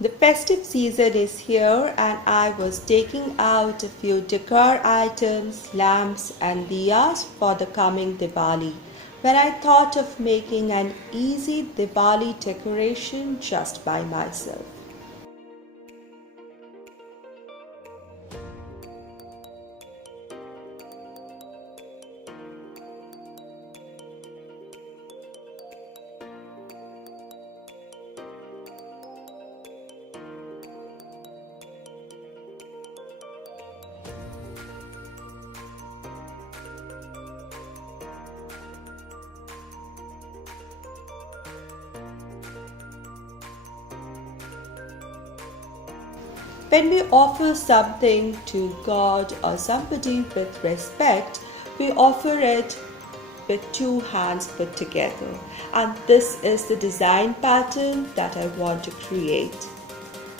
The festive season is here and I was taking out a few decor items, lamps and diyas for the coming Diwali when I thought of making an easy Diwali decoration just by myself. When we offer something to God or somebody with respect, we offer it with two hands put together. And this is the design pattern that I want to create.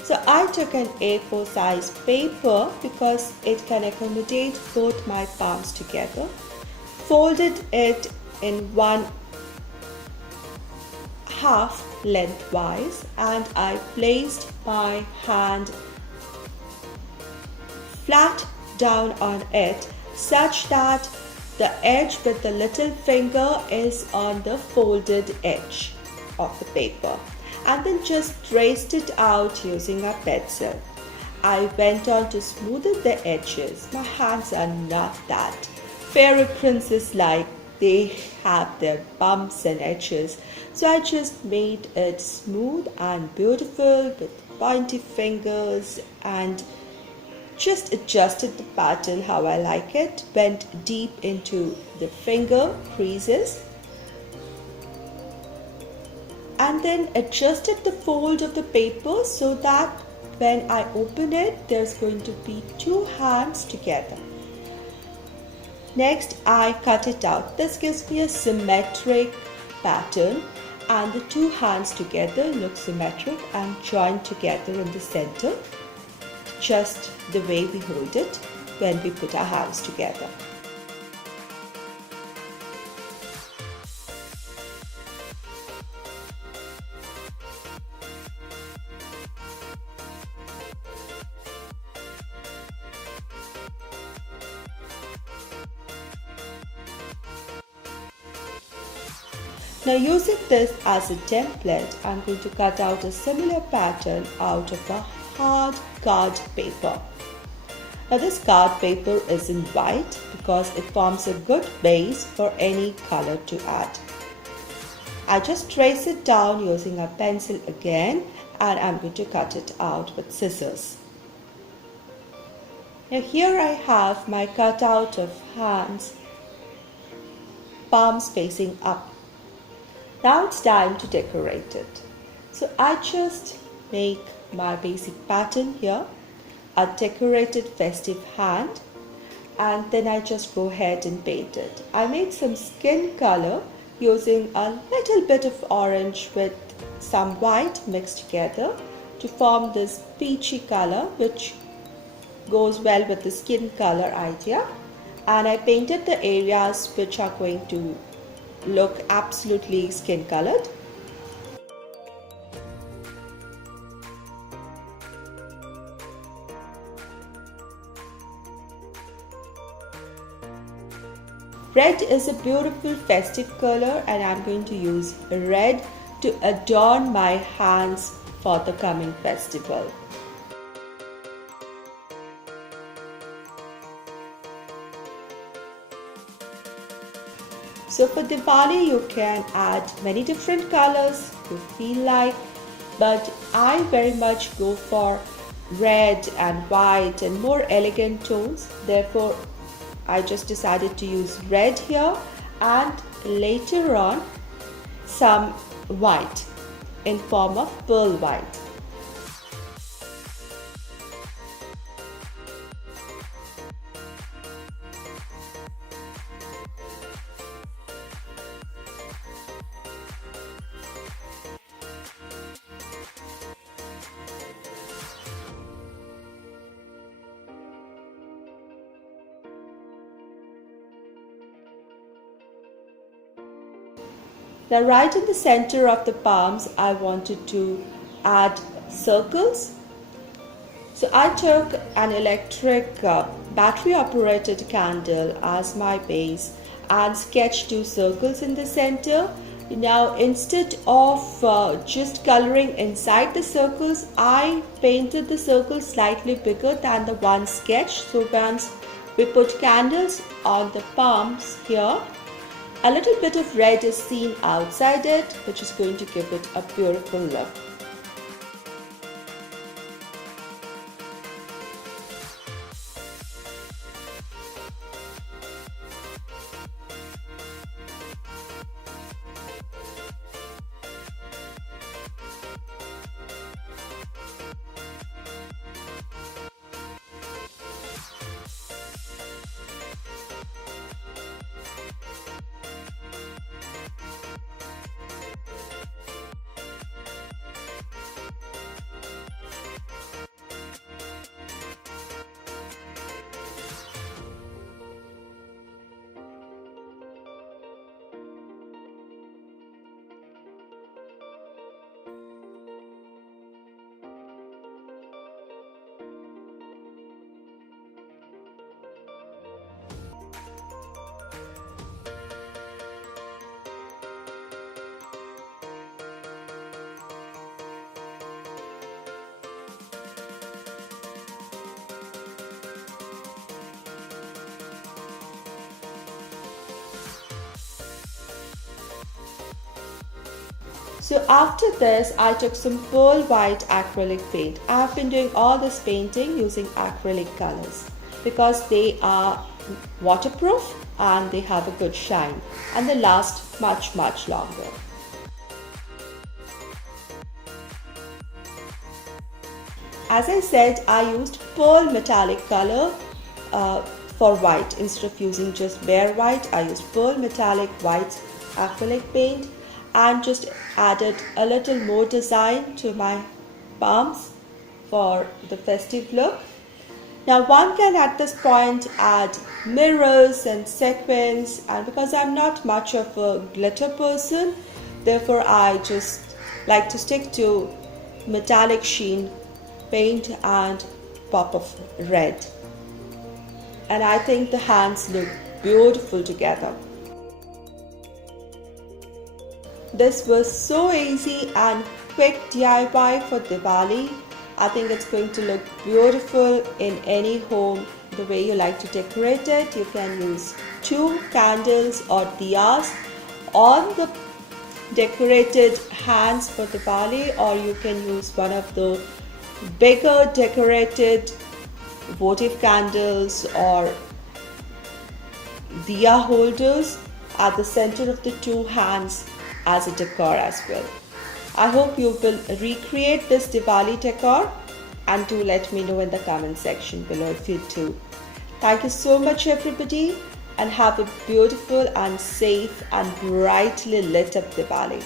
So I took an A4 size paper because it can accommodate both my palms together, folded it in one half lengthwise, and I placed my hand flat down on it such that the edge with the little finger is on the folded edge of the paper, and then just traced it out using a pencil. I went on to smoothen the edges. My hands are not that fairy princess like, they have their bumps and edges, so I just made it smooth and beautiful with pointy fingers and just adjusted the pattern how I like it, went deep into the finger creases and then adjusted the fold of the paper so that when I open it, there's going to be two hands together. Next, I cut it out. This gives me a symmetric pattern and the two hands together look symmetric and joined together in the center, just the way we hold it when we put our hands together. Now using this as a template, I'm going to cut out a similar pattern out of a hard card paper. Now this card paper is in white because it forms a good base for any color to add. I just trace it down using a pencil again and I'm going to cut it out with scissors. Now here I have my cutout of hands, palms facing up. Now it's time to decorate it. So I just make my basic pattern here, a decorated festive hand, and then I just go ahead and paint it. I made some skin color using a little bit of orange with some white mixed together to form this peachy color which goes well with the skin color idea, and I painted the areas which are going to look absolutely skin colored. Red is a beautiful festive color and I'm going to use red to adorn my hands for the coming festival. So for Diwali you can add many different colors you feel like, but I very much go for red and white and more elegant tones. Therefore I just decided to use red here and later on some white in form of pearl white. Now right in the center of the palms, I wanted to add circles. So I took an electric battery operated candle as my base and sketched 2 circles in the center. Now instead of just coloring inside the circles, I painted the circles slightly bigger than the one sketched. So once we put candles on the palms here, a little bit of red is seen outside it, which is going to give it a beautiful look. So after this, I took some pearl white acrylic paint. I have been doing all this painting using acrylic colors because they are waterproof and they have a good shine and they last much longer. As I said, I used pearl metallic color for white. Instead of using just bare white, I used pearl metallic white acrylic paint and just added a little more design to my palms for the festive look. Now one can at this point add mirrors and sequins, and because I'm not much of a glitter person, therefore I just like to stick to metallic sheen paint and pop of red. And I think the hands look beautiful together. This was so easy and quick DIY for Diwali. I think it's going to look beautiful in any home the way you like to decorate it. You can use 2 candles or diyas on the decorated hands for Diwali, or you can use one of the bigger decorated votive candles or diya holders at the center of the 2 hands as a decor as well. I hope you will recreate this Diwali decor and do let me know in the comment section below if you do. Thank you so much everybody, and have a beautiful and safe and brightly lit up Diwali.